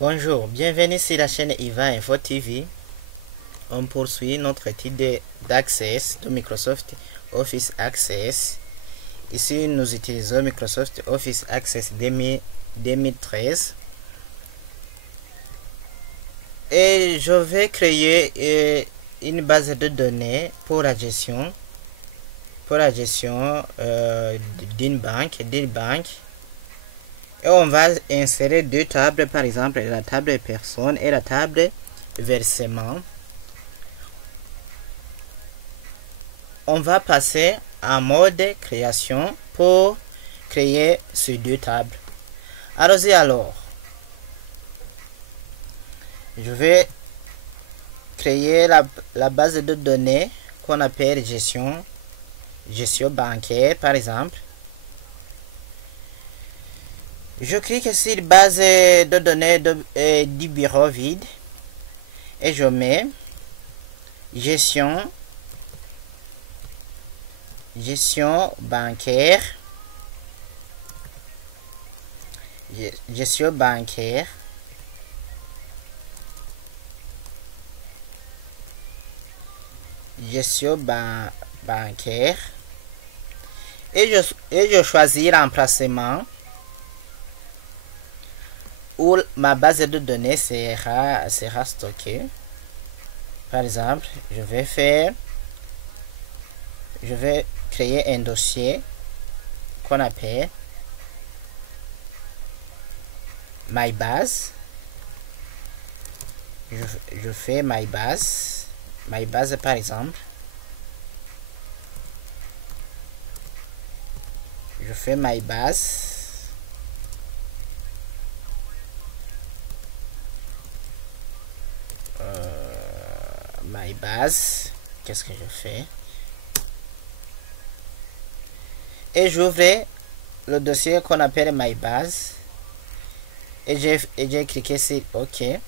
Bonjour, bienvenue sur la chaîne IVA Info TV. On poursuit notre étude d'Access de Microsoft Office Access. Ici, nous utilisons Microsoft Office Access 2013. Et je vais créer une base de données pour la gestion d'une banque. Et on va insérer deux tables, par exemple la table personne et la table versement. On va passer en mode création pour créer ces deux tables. Allons-y alors. Je vais créer la base de données qu'on appelle gestion bancaire, par exemple. Je clique sur base de données du bureau vide et je mets gestion bancaire, bancaire et je choisis l'emplacement où ma base de données sera stockée. Par exemple, je vais créer un dossier qu'on appelle My Base. Je fais My Base par exemple. Je fais My Base. My Base, qu'est-ce que je fais? Et j'ouvre le dossier qu'on appelle My Base et j'ai cliqué sur OK. Et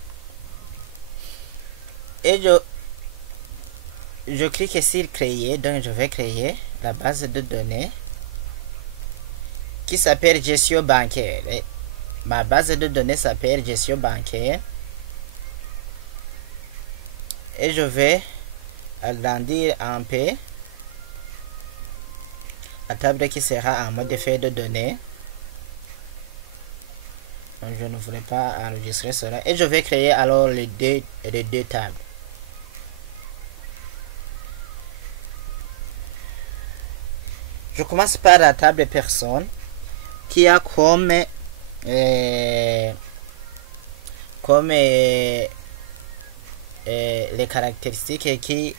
je clique sur créer, donc je vais créer la base de données qui s'appelle gestion bancaire. Et ma base de données s'appelle gestion bancaire. Et je vais agrandir un peu la table qui sera en mode feuille de données. Donc je ne voulais pas enregistrer cela. Et je vais créer alors les deux tables. Je commence par la table personne qui a comme les caractéristiques qui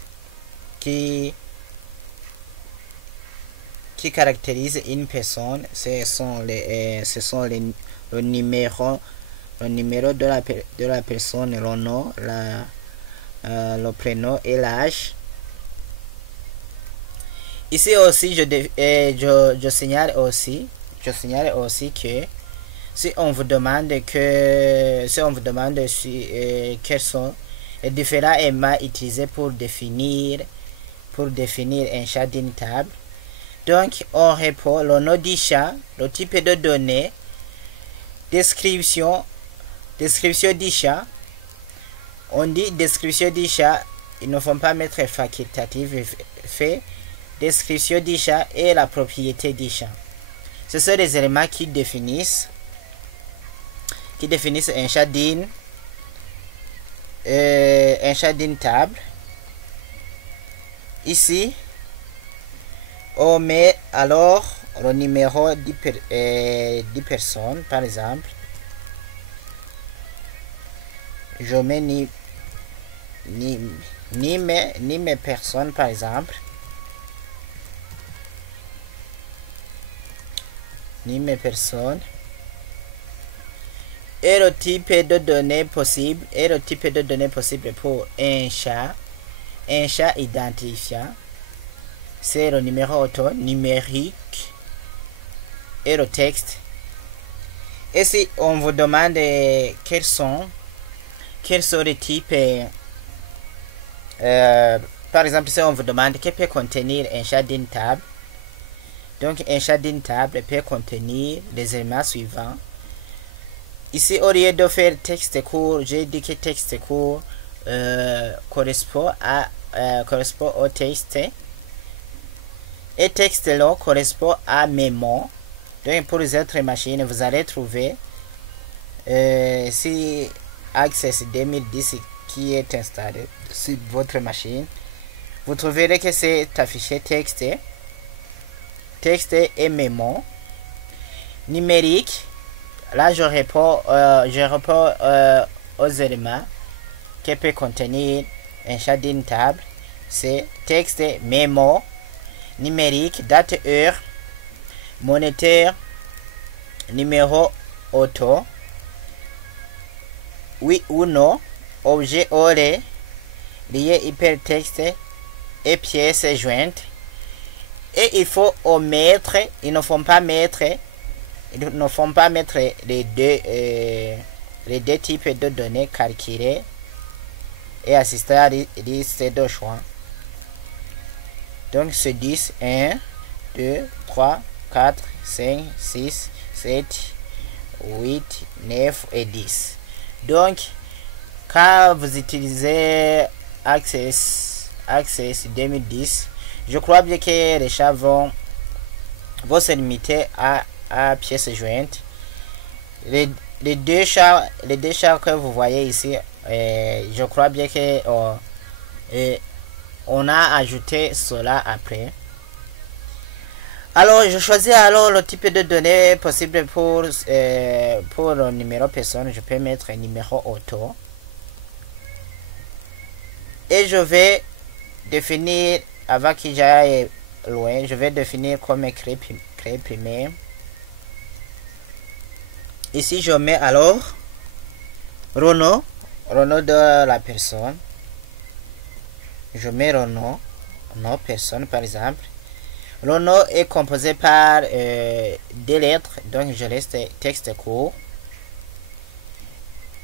caractérisent une personne. Ce sont le numéro de la personne, le nom, le prénom et l'âge. Ici aussi je signale aussi que si on vous demande quels sont les différents éléments utilisés pour définir un chat d'une table, donc on répond le nom du chat, le type de données, description du chat. On dit description du chat, il ne faut pas mettre facultatif, fait description du chat et la propriété du chat. Ce sont les éléments qui définissent un chat d'une table. Ici on met alors le numéro de personne, par exemple. Je mets ni mes personnes, par exemple. Ni mes personnes. Et le type de données possible pour un chat identifiant, c'est le numéro auto numérique et le texte. Et si on vous demande quels sont les types, par exemple, si on vous demande que peut contenir un chat d'une table, donc un chat d'une table peut contenir les éléments suivants: Ici, au lieu de faire texte court, j'ai dit que texte court correspond au texte. Et texte long correspond à mémo. Donc, pour les autres machines, vous allez trouver si Access 2010 qui est installé sur votre machine, vous trouverez que c'est affiché texte et mémo. Numérique, là je réponds aux éléments que peut contenir un chat d'une table. C'est texte, mémo, numérique, date, heure, monétaire, numéro auto, oui ou non, objet oré, lié hypertexte et pièces jointes. Et il faut omettre, il ne faut pas mettre les deux types de données calculées et assister à la liste de choix. Donc c'est 10, 1, 2, 3, 4, 5, 6, 7, 8, 9 et 10. Donc, quand vous utilisez Access 2010, je crois bien que les chats vont se limiter à pièces jointes. Les deux chats que vous voyez ici, je crois bien que on a ajouté cela après. Alors, je choisis alors le type de données possible pour le numéro personne. Je peux mettre un numéro auto. Et je vais définir, avant que j'aille loin, je vais définir comme créer primaire. Ici, je mets alors Renault de la personne. Je mets Renault, nom personne par exemple. Le nom est composé par des lettres, donc je laisse texte court.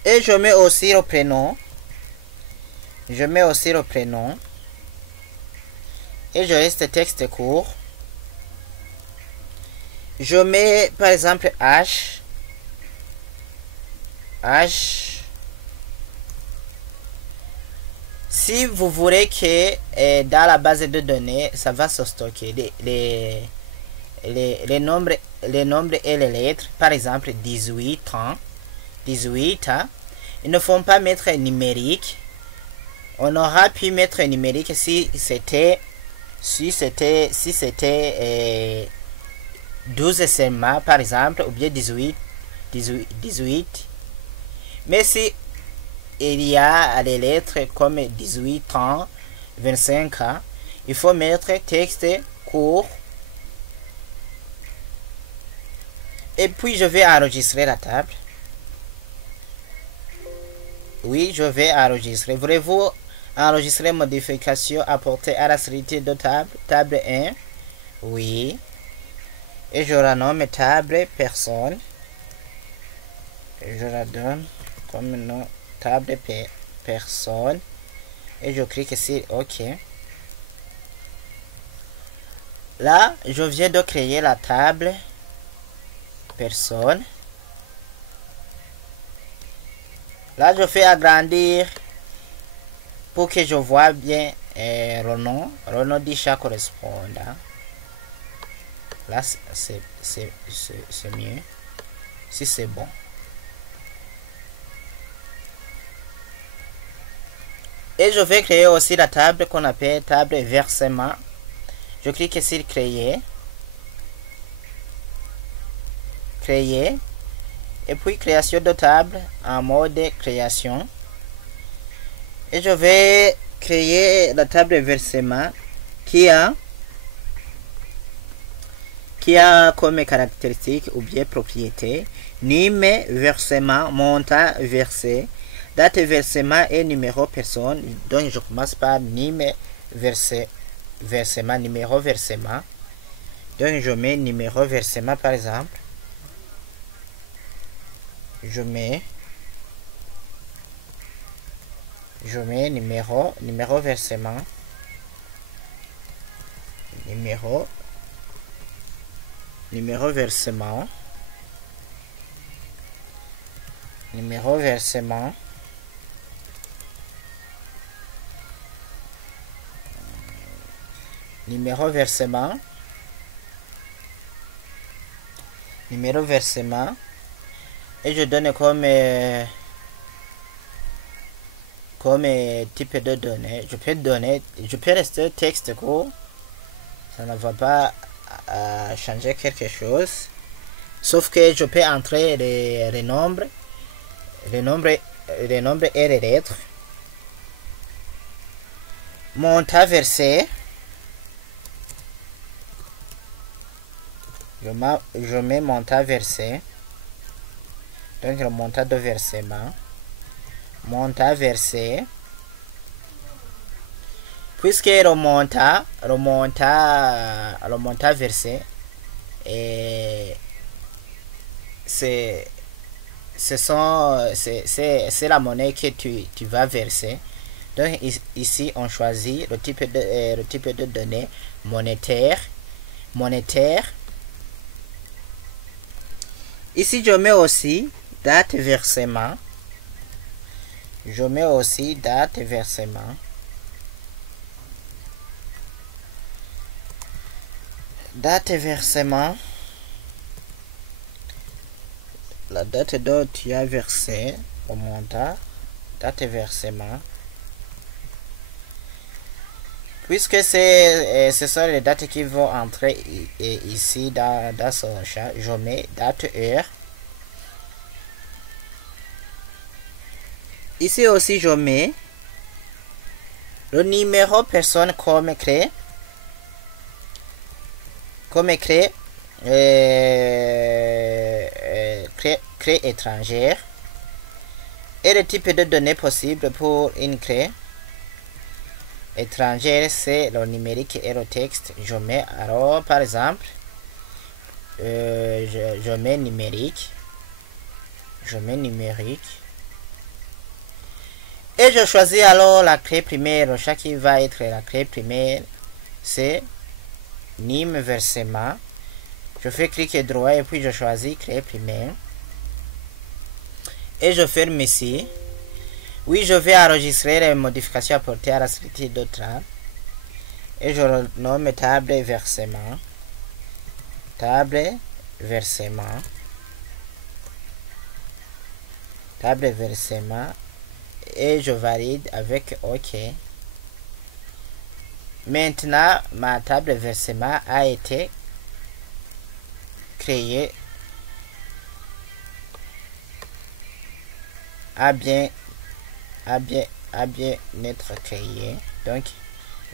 Et je mets aussi le prénom. Et je laisse texte court. Je mets par exemple H. Si vous voulez que dans la base de données, ça va se stocker les nombres et les lettres. Par exemple, 18 ans. Ils ne font pas mettre numérique. On aura pu mettre numérique si c'était 12 seulement, par exemple, ou bien 18. Mais si il y a les lettres comme 18 ans, 25 ans, il faut mettre texte court. Et puis je vais enregistrer la table. Oui, je vais enregistrer. Voulez-vous enregistrer modification apportée à la série de table? Table 1. Oui. Et je renomme table personne. Et je la donne comme nom table personne. Et je clique sur OK. Là, je viens de créer la table personne. Là, je fais agrandir pour que je vois bien le nom du chat correspondant. Là, c'est mieux. Si c'est bon. Et je vais créer aussi la table qu'on appelle table versement. Je clique sur créer. Et puis création de table en mode création. Et je vais créer la table versement qui a comme caractéristique ou bien propriété NIM versement, montant versé, date versement et numéro personne. Donc je commence par NIM versement, numéro versement. Donc je mets numéro versement par exemple. Je mets numéro versement, numéro versement. numéro versement, numéro versement, numéro versement, et je donne comme type de données. Je peux rester texte court, ça ne va pas changer quelque chose, sauf que je peux entrer les nombres et les lettres. Montant versé, je mets montant versé, donc le montant de versement, montant versé, puisque le montant versé c'est la monnaie que tu vas verser. Donc ici on choisit le type de données monétaire. Ici je mets aussi date versement. Date versement, la date dont tu as versé au montant, date versement. Puisque ce sont les dates qui vont entrer ici dans ce chat, je mets date heure. Ici aussi je mets le numéro personne comme créé étrangère et le type de données possible pour une clé étrangère, c'est le numérique et le texte. Je mets alors par exemple je mets numérique et je choisis alors la clé primaire. Le chat qui va être la clé primaire, c'est NIM versement. Je fais clic droit et puis je choisis clé primaire et je ferme ici. Oui, je vais enregistrer les modifications apportées à la structure de trame et je renomme table versement et je valide avec OK. Maintenant, ma table versement a été créée, a bien être créée. Donc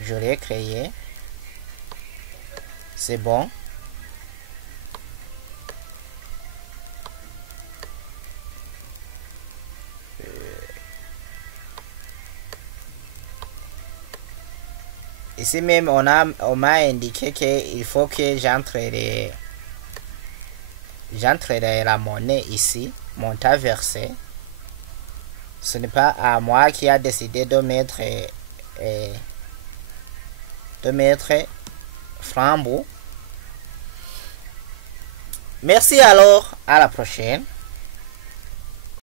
je l'ai créé, c'est bon. Ici même on m'a indiqué qu'il faut que j'entre la monnaie ici, montant versé. Ce n'est pas à moi qui a décidé de mettre Frambourg. Merci alors, à la prochaine.